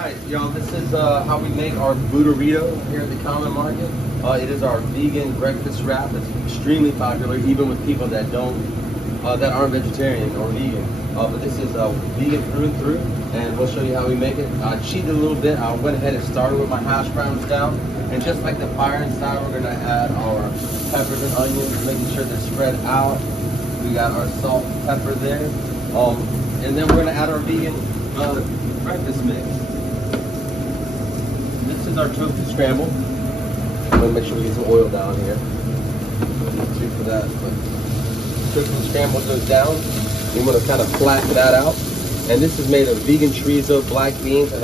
right, y'all, this is how we make our Buddharito here at the Common Market. It is our vegan breakfast wrap. It's extremely popular, even with people that that aren't vegetarian or vegan. But this is vegan through and through, and we'll show you how we make it. I cheated a little bit. I went ahead and started with my hash browns down, and just like the fire inside, we're gonna add our peppers and onions, making sure they're spread out. We got our salt and pepper there, and then we're gonna add our vegan breakfast mix. This is our tofu scramble. I'm gonna make sure we get some oil down here. Too for that, but tofu scramble goes down. You want to kind of flatten that out. And this is made of vegan chorizo, black beans, and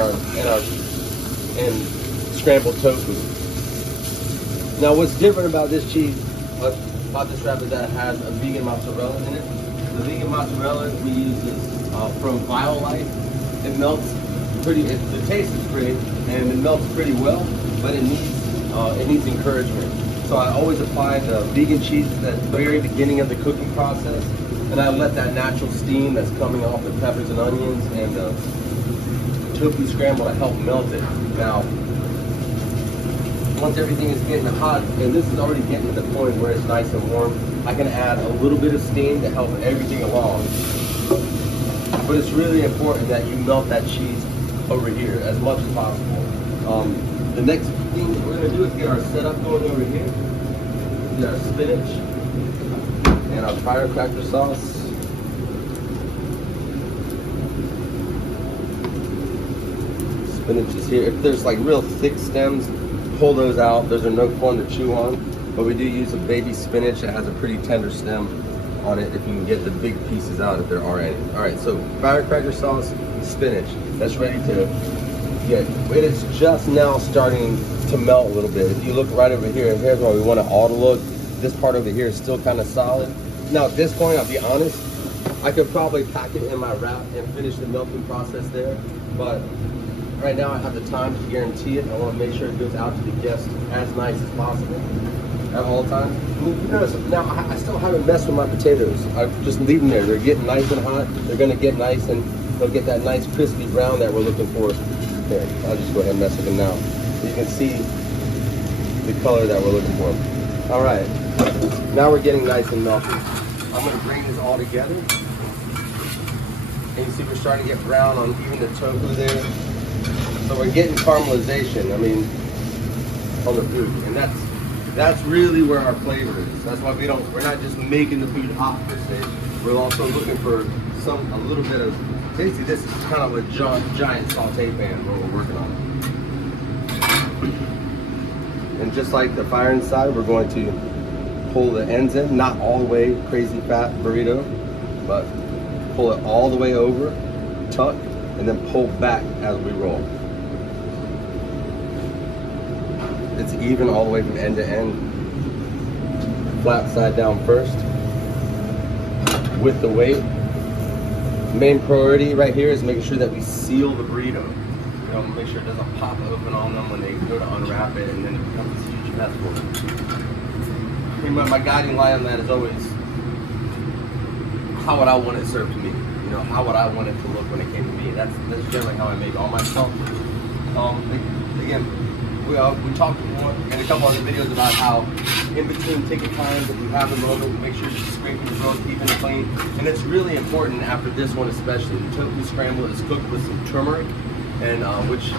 scrambled tofu. Now, what's different about this cheese, about this wrap, is that it has a vegan mozzarella in it. The vegan mozzarella we use is from BioLife. It melts pretty. The taste is great, and it melts pretty well, but it needs encouragement. So I always apply the vegan cheese at the very beginning of the cooking process, and I let that natural steam that's coming off the peppers and onions and the tofu scramble to help melt it. Now, once everything is getting hot, and this is already getting to the point where it's nice and warm, I can add a little bit of steam to help everything along. But it's really important that you melt that cheese over here as much as possible. The next thing that we're going to do is get our setup going over here. Get our spinach and our firecracker sauce. Spinach is here. If there's like real thick stems, pull those out. Those are no fun to chew on. But we do use a baby spinach that has a pretty tender stem on it if you can get the big pieces out if there are any. All right, so firecracker sauce, spinach. That's ready to get. It is just now starting to melt a little bit. If you look right over here, here's where we want it all to look. This part over here is still kind of solid. Now at this point, I'll be honest, I could probably pack it in my wrap and finish the melting process there. But right now I have the time to guarantee it. I want to make sure it goes out to the guests as nice as possible at all times. You notice now I still haven't messed with my potatoes. I just leave them there. They're getting nice and hot. They're going to get nice, and they'll get that nice crispy brown that we're looking for. There, I'll just go ahead and mess with them now. So you can see the color that we're looking for. All right, now we're getting nice and melty. I'm going to bring this all together. And you see we're starting to get brown on even the tofu there. So we're getting caramelization, on the food. And that's really where our flavor is. That's why we're not just making the food hot per se. We're also looking for a little bit of, basically this is kind of a giant saute pan where we're working on it. And just like the fire inside, we're going to pull the ends in, not all the way crazy fat burrito, but pull it all the way over, tuck, and then pull back as we roll. It's even all the way from end to end. Flat side down first with the weight. Main priority right here is making sure that we seal the burrito. Make sure it doesn't pop open on them when they go to unwrap it, and then it becomes this huge mess for them. My guiding line on that is always, how would I want it served to me? How would I want it to look when it came to me? That's generally how I make all my stuff. Again, we talked before in a couple other videos about how in between ticket times, if you have a moment, make sure you're scraping the grill, keeping it clean. And it's really important after this one especially. The tofu scramble is cooked with some turmeric, and which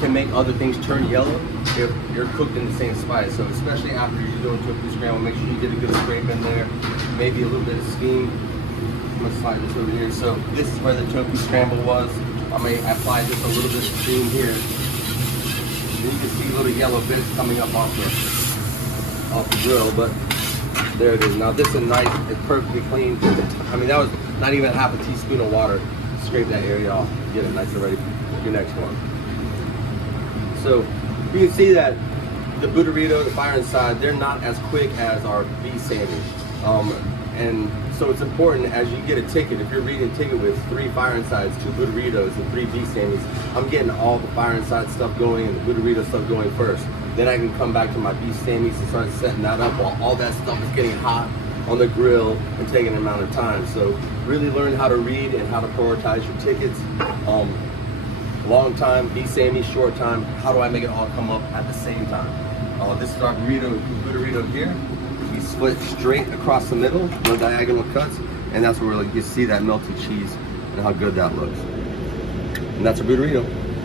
can make other things turn yellow if you're cooked in the same spice. So especially after you're doing tofu scramble, make sure you get a good scrape in there, maybe a little bit of steam. I'm gonna slide this over here. So this is where the tofu scramble was. I may apply just a little bit of steam here. You can see little yellow bits coming up off the grill, but there it is. Now this is nice, it's perfectly clean. That was not even half a teaspoon of water. Scrape that area off, get it nice and ready for your next one. So you can see that the Buddharito, the fire inside, they're not as quick as our beef sandwich. And so it's important as you get a ticket, if you're reading a ticket with 3 fire insides, 2 Buddharitos, and 3 beef sandwiches, I'm getting all the fire inside stuff going and the Buddharito stuff going first. Then I can come back to my beef sandwich and start setting that up while all that stuff is getting hot on the grill and taking an amount of time. So really learn how to read and how to prioritize your tickets. long time, he's saying me short time. How do I make it all come up at the same time? This is our Buddharito here. We split straight across the middle, no diagonal cuts, and that's where you see that melted cheese and how good that looks. And that's a Buddharito.